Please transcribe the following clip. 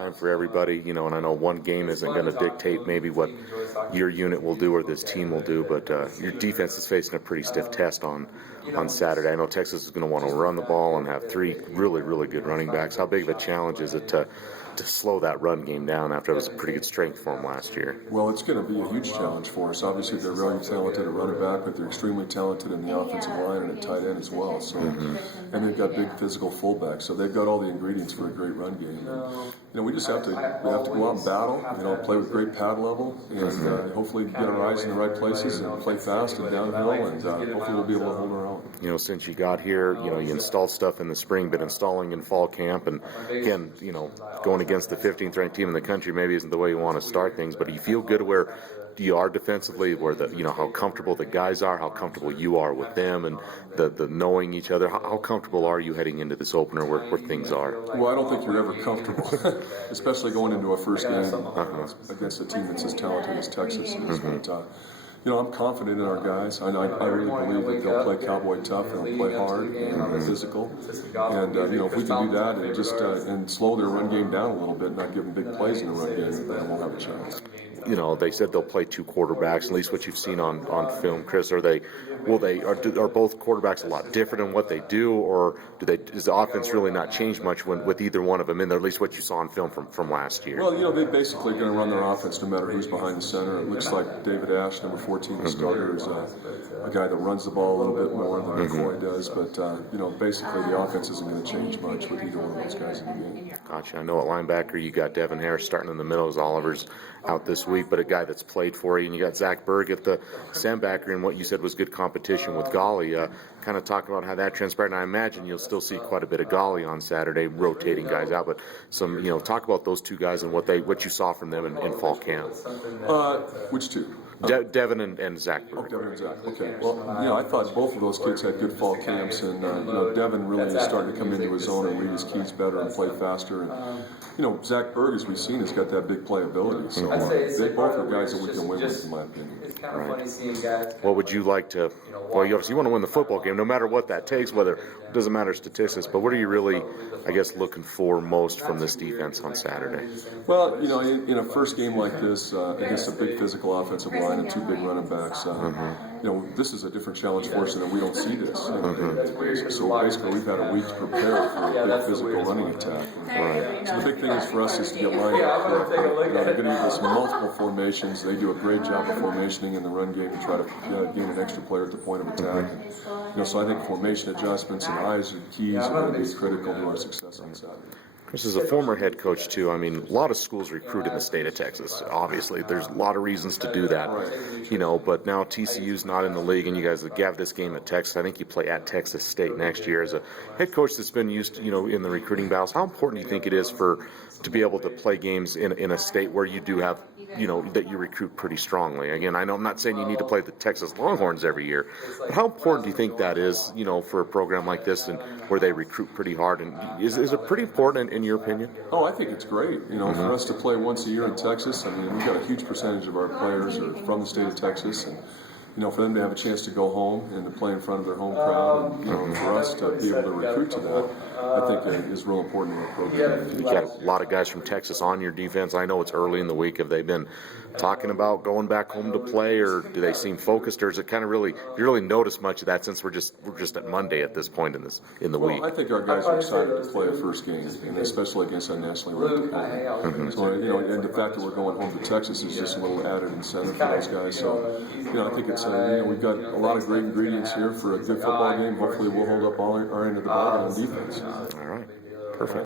Time for everybody, and I know one game isn't going to dictate maybe what your unit will do or this team will do, but your defense is facing a pretty stiff test on Saturday. I know Texas is going to want to run the ball and have three really, really good running backs. How big of a challenge is it to slow that run game down after it was a pretty good strength for them last year? Well, it's going to be a huge challenge for us. Obviously, they're really talented at running back, but they're extremely talented in the offensive line and at tight end as well. So, and they've got big physical fullbacks, so they've got all the ingredients for a great run game. And, we just have to go out and battle. Play with great pad level, and hopefully get our eyes in the right places and play fast and downhill, and hopefully we'll be able to hold our own. Since you got here, you installed stuff in the spring, but installing in fall camp, and again, going against the 15th ranked team in the country maybe isn't the way you want to start things, but do you feel good where you are defensively, where how comfortable the guys are, how comfortable you are with them, and the knowing each other? How comfortable are you heading into this opener where things are? Well, I don't think you're ever comfortable, especially going into a first game against a team that's as talented as Texas is. But, I'm confident in our guys. I really believe that they'll play Cowboy tough, and they'll play hard and physical. And if we can do that and just and slow their run game down a little bit, not give them big plays in the run game, then we'll have a chance. They said they'll play two quarterbacks, at least what you've seen on film, Chris. Are both quarterbacks a lot different in what they do, or does the offense really not change much with either one of them in there, at least what you saw on film from last year? Well, they're basically going to run their offense no matter who's behind the center. It looks like David Ash, number 14, the starter, is a guy that runs the ball a little bit more than McCoy does, but basically the offense isn't going to change much with either one of those guys in the game. Gotcha. I know at linebacker you got Devin Harris starting in the middle as Oliver's out this week, but a guy that's played for you, and you got Zach Berg at the sandbacker in what you said was good competition with Golly. Kind of talk about how that transpired, and I imagine you'll still see quite a bit of Golly on Saturday, rotating guys out, but talk about those two guys and what you saw from them in fall camp. Which two? Devin and Zach Berg. Oh, Devin and Zach. Okay. Well, I thought both of those kids had good fall camps, and Devin really is starting to come into his own and read his keys better and play faster. And Zach Berg, as we've seen, has got that big playability. So they both are guys that we can win with, in my opinion. Right. What would you like to? Well, you obviously want to win the football game, no matter what that takes. Whether it doesn't matter statistics, but what are you really, looking for most from this defense on Saturday? Well, in a first game like this against a big physical offensive line and two big running backs, this is a different challenge for us, and we don't see this. So basically, we've had a week to prepare for a big physical running attack. Right. So the big thing is for us is to get lined up correctly. They're going to give us multiple formations. They do a great job of formationing in the run game to try to gain an extra player at the point of attack. So I think formation adjustments and eyes and keys are going to be critical to our success on Saturday. Chris is a former head coach, too. I mean, a lot of schools recruit in the state of Texas. Obviously, there's a lot of reasons to do that, but now TCU's not in the league, and you guys have this game at Texas. I think you play at Texas State next year. As a head coach that's been used, in the recruiting battles, how important do you think it is to be able to play games in a state where you do have, that you recruit pretty strongly? Again, I know I'm not saying you need to play the Texas Longhorns every year, but how important do you think that is, for a program like this and where they recruit pretty hard? And is it pretty important in your opinion? Oh, I think it's great. For us to play once a year in Texas, we've got a huge percentage of our players are from the state of Texas, and for them to have a chance to go home and to play in front of their home crowd, and for us to be able to recruit to that, I think is real important in our program. You got a lot of guys from Texas on your defense. I know it's early in the week. Have they been talking about going back home to play, or do they seem focused, or is it kind of really you really notice much of that since we're just at Monday at this point in the week? I think our guys are excited to play a first game, and especially against a nationally ranked opponent. So and the fact that we're going home to Texas is just a little added incentive for those guys. So I think it's we've got a lot of great ingredients here for a good football game. Hopefully we'll hold up our end of the bargain on defense. All right, perfect.